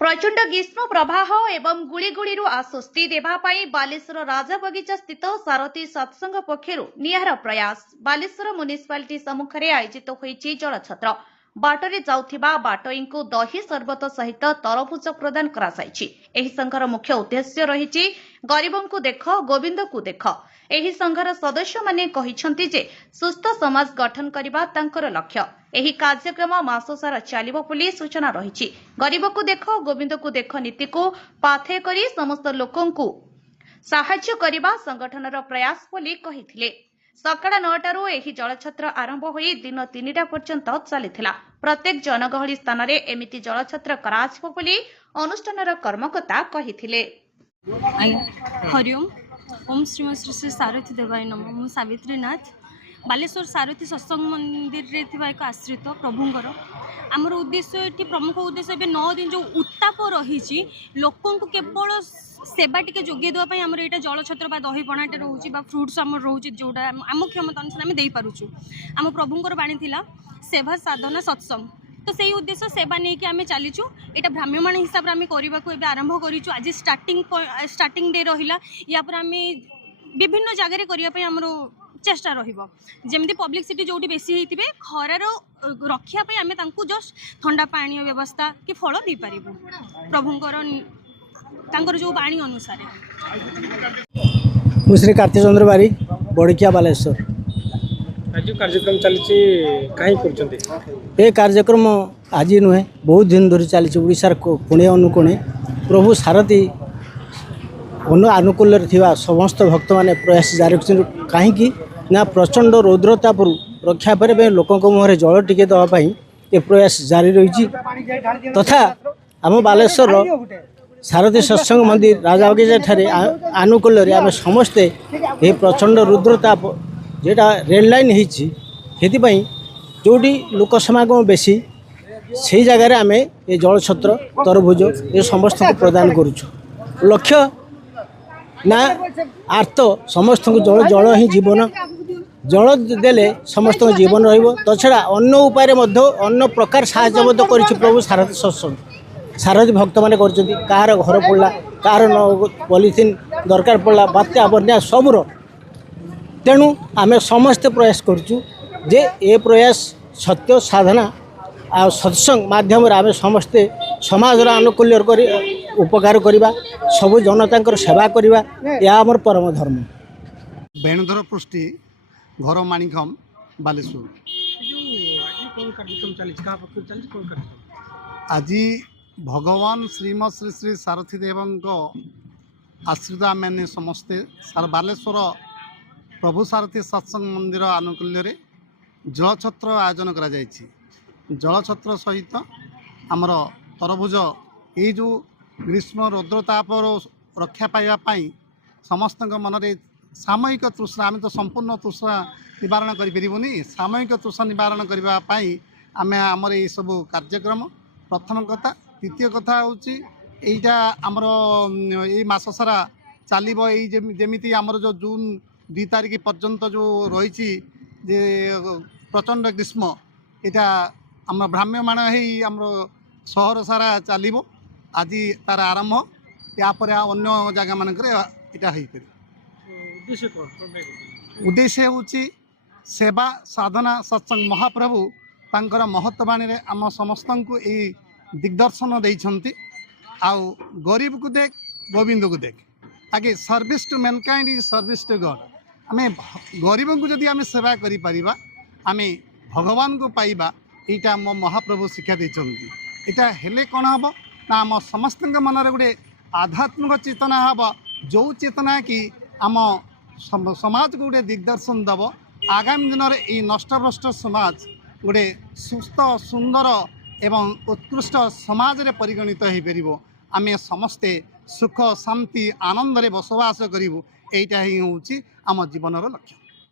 प्रचंड ग्रीष्म प्रवाह एवं गुड़ीगुड़ी आश्वस्ति देवाई बालेश्वर राजाबगीचा स्थित सारथी सत्संग पक्षर निहार प्रयास बालेश्वर म्युनिसिपालिटी सम्मुखें आयोजित होईछि जलछत्र बाटरे जाउथिबा बाटोई को दही सरबत सहित तरभुज प्रदान करासाइछि। एही संघर मुख्य उद्देश्य रहिछि गरीबों को देख गोविंद को देख। एही संघर सदस्य माने कहिछन्ति जे सुस्थ समाज गठन करबा तांकर लक्ष्य। एही कार्यक्रम मास सारा चलिबो बोली सूचना रहिछि। गरीब को देख गोविंद को देख नीति को पाथे करी समस्त लोकों को साहाय्य करबा संगठनर प्रयास बोली कहिथिले। सकाळ 9टारू एही जलछत्र आरंभ होई दिन 3टा पर्यंत चलिथिला। प्रत्येक जनगहली स्थान रे एमिति जलछत्र कराजिबो बोली अनुष्ठानर कर्मकर्ता कहिथिले। हरिओम ओम श्री श्री श्री सारथी देवाय नमः। मु सावित्री नाथ बालेश्वर सारथी सत्संग मंदिर रे थिबा एक आश्रित प्रभुंकर आमर उद्देश्य ये प्रमुख उद्देश्य 9 दिन जो उत्ताप रही लोकों को केवल सेवा टी जोगे देवाई आम यहाँ जलछत्र दही पणाटे रोचे फ्रुट्स आम रोचे जोटा आम क्षमता अनुसार आम दे पारुचु। आम प्रभुंकर बाणी थिला सेवा साधना सत्संग तो से उद्देश्य सेवा नहीं कि आम चलीचु यहाँ भ्राम्यमाण हिसाब से आम करने आरंभ करूँ। आज स्टार्टिंग डे रहा या आम विभिन्न जगह करने आमर चेष्टा रमती पब्लिसिटी जो बेसी होते खरार रखापी आम जस्ट ठंडा पानी व्यवस्था कि फल दे पारू प्रभुंकर जो बाणी अनुसार। श्री कार्तिक चंद्र बारिक बड़किया बालेश्वर आज कार्यक्रम चली ये कार्यक्रम आज नुहे बहुत दिन धरी चली ओडिशार कोणे अनुकोणे प्रभु सारथी अनुकूल समस्त भक्त मैंने प्रयास जारी कहीं ना प्रचंड रौद्रतापुर रक्षा पर लोकों मुहर जल टिके देवाई ये प्रयास जारी रही तथा आम बालेश्वर सारथी सत्संग मंदिर राजा बगीचा ठारे आनुकूल्य आम समस्ते ये प्रचंड रुद्रताप जेटा रेल लाइन होती जोटी लोक समागम बेसी से जगार आम ये जलछत्र तरभुज ये समस्त को प्रदान करुचु। लक्ष्य ना आर्त समस्त को जल जल ही जीवन जल देले समस्त जीवन रछड़ा अन्न उपाय अन्न प्रकार साहय कर प्रभु सारथी सत्संग सारथी भक्त मैंने कर घर पड़ा कार पॉलिथिन दरकार पड़ा बात्या बन्या सबूर तेणु आम समस्ते प्रयास करुचु जे ए प्रयास सत्य साधना आ सत्संग माध्यम आम समस्ते समाज आनुकूल्य उपकार करवा सबु जनता सेवा करवा या आमर परम धर्म। वेणुधर पृष्टि घर माणिकम बालेश्वर आज भगवान श्रीमद श्री श्री सारथी देव आश्रित मैंने समस्ते बालेश्वर प्रभु सारथी सत्संग मंदिर आनुकूल्य जलछत्र आयोजन करा जलछत्र सहित आमर तरभुज ये जो ग्रीष्म रौद्रताप रक्षा पाइबापी समस्त मन में सामयिक तृष्णा आम तो संपूर्ण तृष्णा निवारण करें सामयिक तृष्णा निवारण करने आम आमर ये सब कार्यक्रम प्रथम कथा। द्वितीय कथा हूँ यहीटा आमर ये मस सारा चलो जमी आमर जो जून 2 तारिख पर्यंत जो रही प्रचंड ग्रीष्म यहाँ आम भ्राम्यमाण आमर सहर सारा चलो आज तार आरंभ यापर अन्य जगह मानक उद्देश्य हूँ सेवा साधना सत्संग महाप्रभु तांकर महत्वाणी आम समस्त को ये दिग्दर्शन देइछन्ति। आउ गरीब को देख गोविंद को देख आगे service to mankind is service to God. आम गरीब को जदि आम सेवा करिपरिबा आम भगवान को पाइबा यहाँ मो महाप्रभु शिक्षा देइछन्ति। इटा हेले कौन हम ना आम समस्त मन में गोटे आध्यात्मिक चेतना हम जो चेतना कि आम समाज को गोटे दिग्दर्शन दब आगामी दिन में ये नष्टभ्रष्ट समाज गोटे सुस्थ सुंदर एवं उत्कृष्ट समाज रे परिगणित हो पार। आम समस्ते सुख शांति आनंद रे बसवास करूँ। यहीटा ही हूँ आम जीवन लक्ष्य।